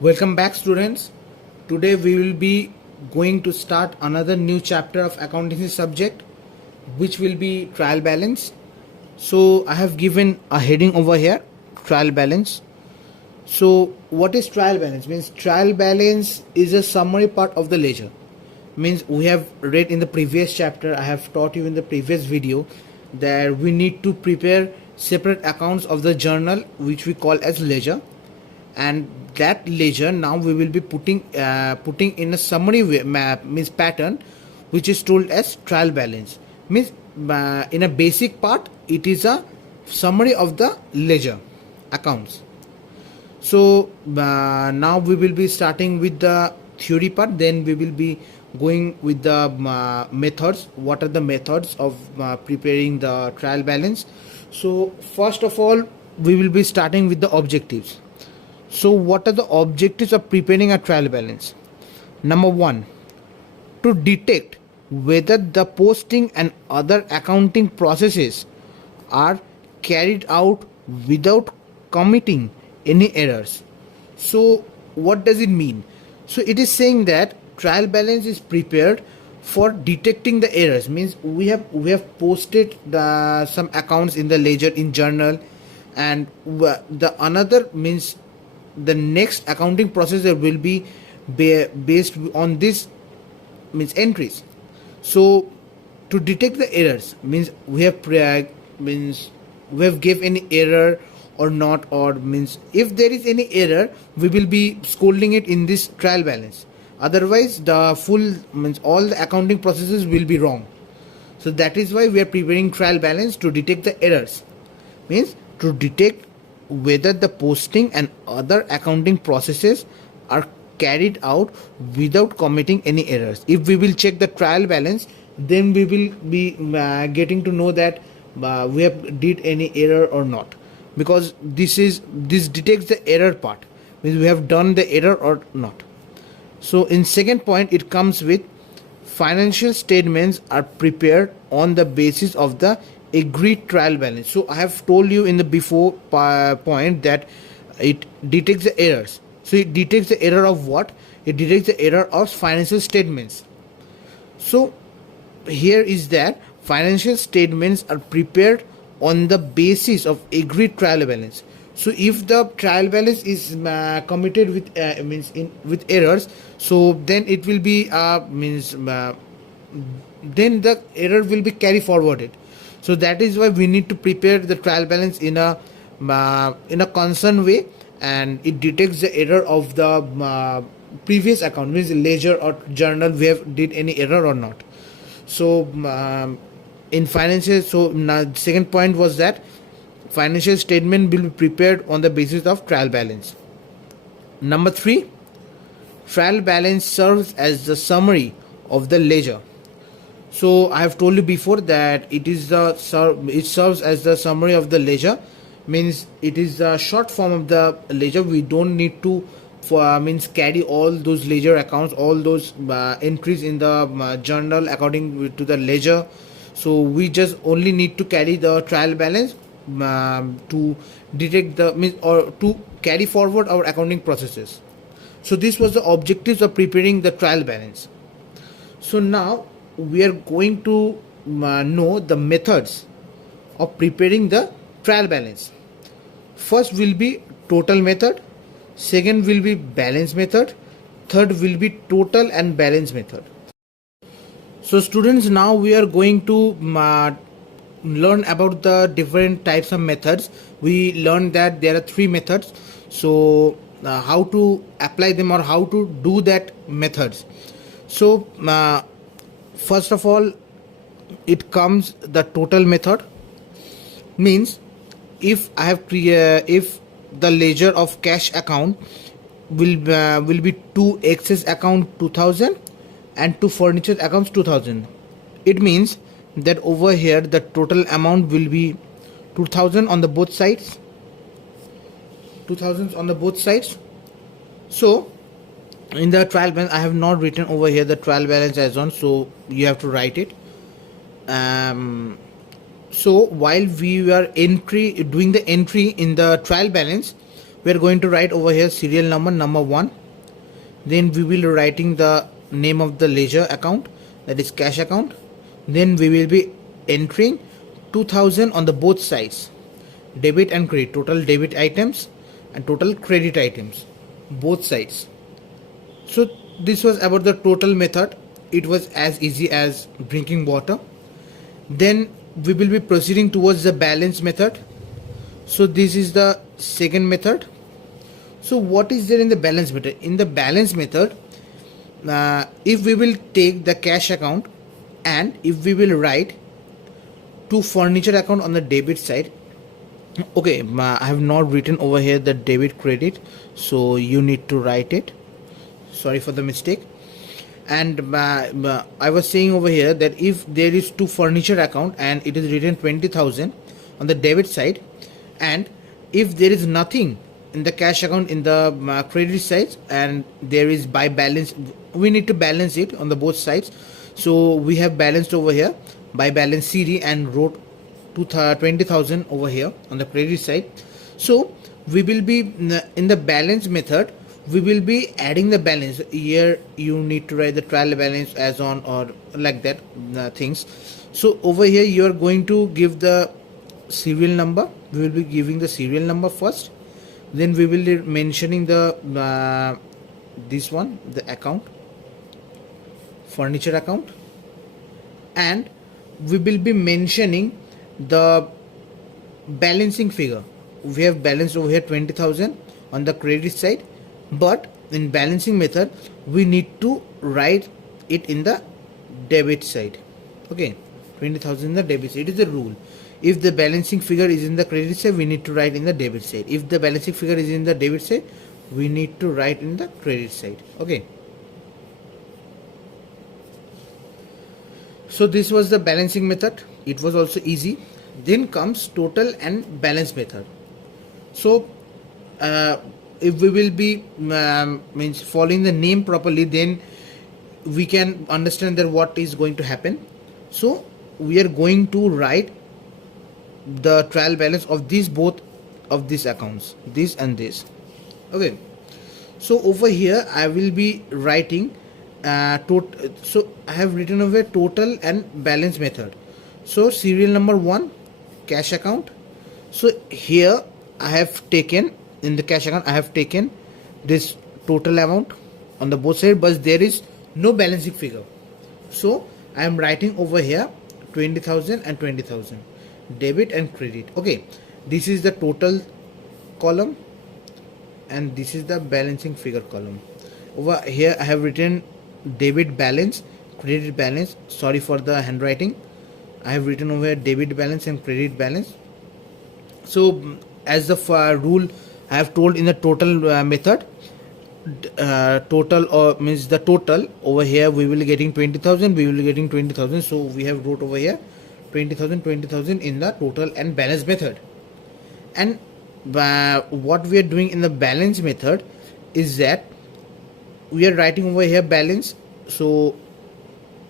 Welcome back, students. Today we will be going to start another new chapter of accountancy subject, which will be trial balance. So I have given a heading over here, trial balance. So what is trial balance? Means trial balance is a summary part of the ledger. Means we have read in the previous chapter, I have taught you in the previous video that we need to prepare separate accounts of the journal, which we call as ledger, and that ledger now we will be putting in a summary means pattern, which is told as trial balance. Means in a basic part it is a summary of the ledger accounts. So now we will be starting with the theory part, then we will be going with the methods. What are the methods of preparing the trial balance? So first of all, we will be starting with the objectives. So what are the objectives of preparing a trial balance? Number one, to detect whether the posting and other accounting processes are carried out without committing any errors. So what does it mean? So it is saying that trial balance is prepared for detecting the errors. Means we have posted some accounts in the ledger in journal, and the another means the next accounting procedure will be based on this means entries. So to detect the errors means we have give any error or not, or means if there is any error we will be scolding it in this trial balance. Otherwise the full means all the accounting processes will be wrong. So that is why we are preparing trial balance, to detect the errors. Means to detect whether the posting and other accounting processes are carried out without committing any errors. If we will check the trial balance, then we will be getting to know that we have did any error or not, because this detects the error part, means we have done the error or not. So in second point it comes with financial statements are prepared on the basis of the agreed trial balance. So I have told you in the before point that it detects the errors. So it detects the error of what? It detects the error of financial statements. So here is that financial statements are prepared on the basis of agreed trial balance. So if the trial balance is committed with with errors, so then it will be then the error will be carry forwarded. So that is why we need to prepare the trial balance in a concerned way, and it detects the error of the previous account, means ledger or journal we have did any error or not. So in financial, so now second point was that financial statement will be prepared on the basis of trial balance. Number 3, trial balance serves as the summary of the ledger. So I have told you before that it serves as the summary of the ledger. Means it is the short form of the ledger. We don't need to carry all those ledger accounts, all those entries in the journal according to the ledger. So we just only need to carry the trial balance to detect the or to carry forward our accounting processes. So this was the objectives of preparing the trial balance. So now we are going to know the methods of preparing the trial balance. First will be total method, second will be balance method, third will be total and balance method. So students, now we are going to learn about the different types of methods. We learned that there are 3 methods. So how to apply them or how to do that methods. So first of all, it comes the total method. Means if I have if the ledger of cash account will be to excess account 2000 and to furniture accounts 2000, it means that over here the total amount will be 2000 on the both sides, 2000 on the both sides. So in the trial balance, I have not written over here the trial balance as on, so you have to write it. So while we were doing the entry in the trial balance, we are going to write over here serial number 1. Then we will be writing the name of the ledger account, that is cash account. Then we will be entering 2000 on the both sides, debit and credit, total debit items and total credit items, both sides. So this was about the total method. It was as easy as drinking water. Then we will be proceeding towards the balance method. So this is the second method. So what is there in the balance method? In the balance method, if we will take the cash account and if we will write to furniture account on the debit side. Okay, I have not written over here the debit credit, so you need to write it. Sorry for the mistake. And I was saying over here that if there is to furniture account and it is written 20,000 on the debit side, and if there is nothing in the cash account in the credit side and there is by balance, we need to balance it on the both sides. So we have balanced over here by balance CD and wrote 20,000 over here on the credit side. So we will be in the balance method, we will be adding the balance. Here you need to write the trial balance as on or like that things. So over here you are going to give the serial number. We will be giving the serial number first. Then we will be mentioning the this one, the account, furniture account, and we will be mentioning the balancing figure. We have balanced over here 20,000 on the credit side, but in balancing method we need to write it in the debit side. Okay, 20,000 in the debit side. It is a rule. If the balancing figure is in the credit side, we need to write in the debit side. If the balancing figure is in the debit side, we need to write in the credit side. Okay. So this was the balancing method. It was also easy. Then comes total and balance method. So if we will be means following the name properly, then we can understand that what is going to happen. So we are going to write the trial balance of these both of these accounts, this and this. Okay, so over here I will be writing so I have written over total and balance method. So serial number 1, cash account. So here I have taken in the cash account, I have taken this total amount on the both sides, but there is no balancing figure. So I am writing over here 20,000 and 20,000, debit and credit. Okay, this is the total column and this is the balancing figure column. Over here I have written debit balance, credit balance. Sorry for the handwriting. I have written over here debit balance and credit balance. So as the rule I have told in the total method, total means the total over here we will be getting 20,000, we will be getting 20,000. So we have wrote over here 20,000 in the total and balance method. And what we are doing in the balance method is that we are writing over here balance. So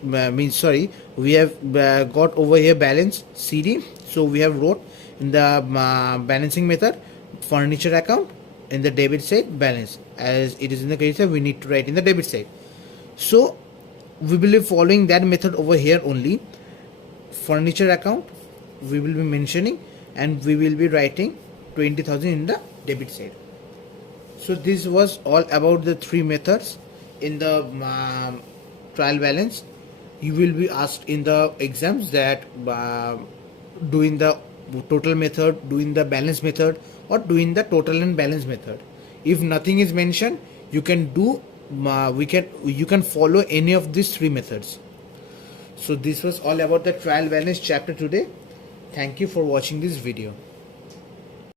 we have got over here balance CD. So we have wrote in the balancing method furniture account, in the debit side balance. As it is in the credit side, we need to write in the debit side. So we will be following that method over here only. Furniture account we will be mentioning and we will be writing 20,000 in the debit side. So this was all about the 3 methods in the trial balance. You will be asked in the exams that doing the total method, doing the balance method, or doing the total and balance method. If nothing is mentioned, you can do you can follow any of these 3 methods. So this was all about the trial balance chapter today. Thank you for watching this video.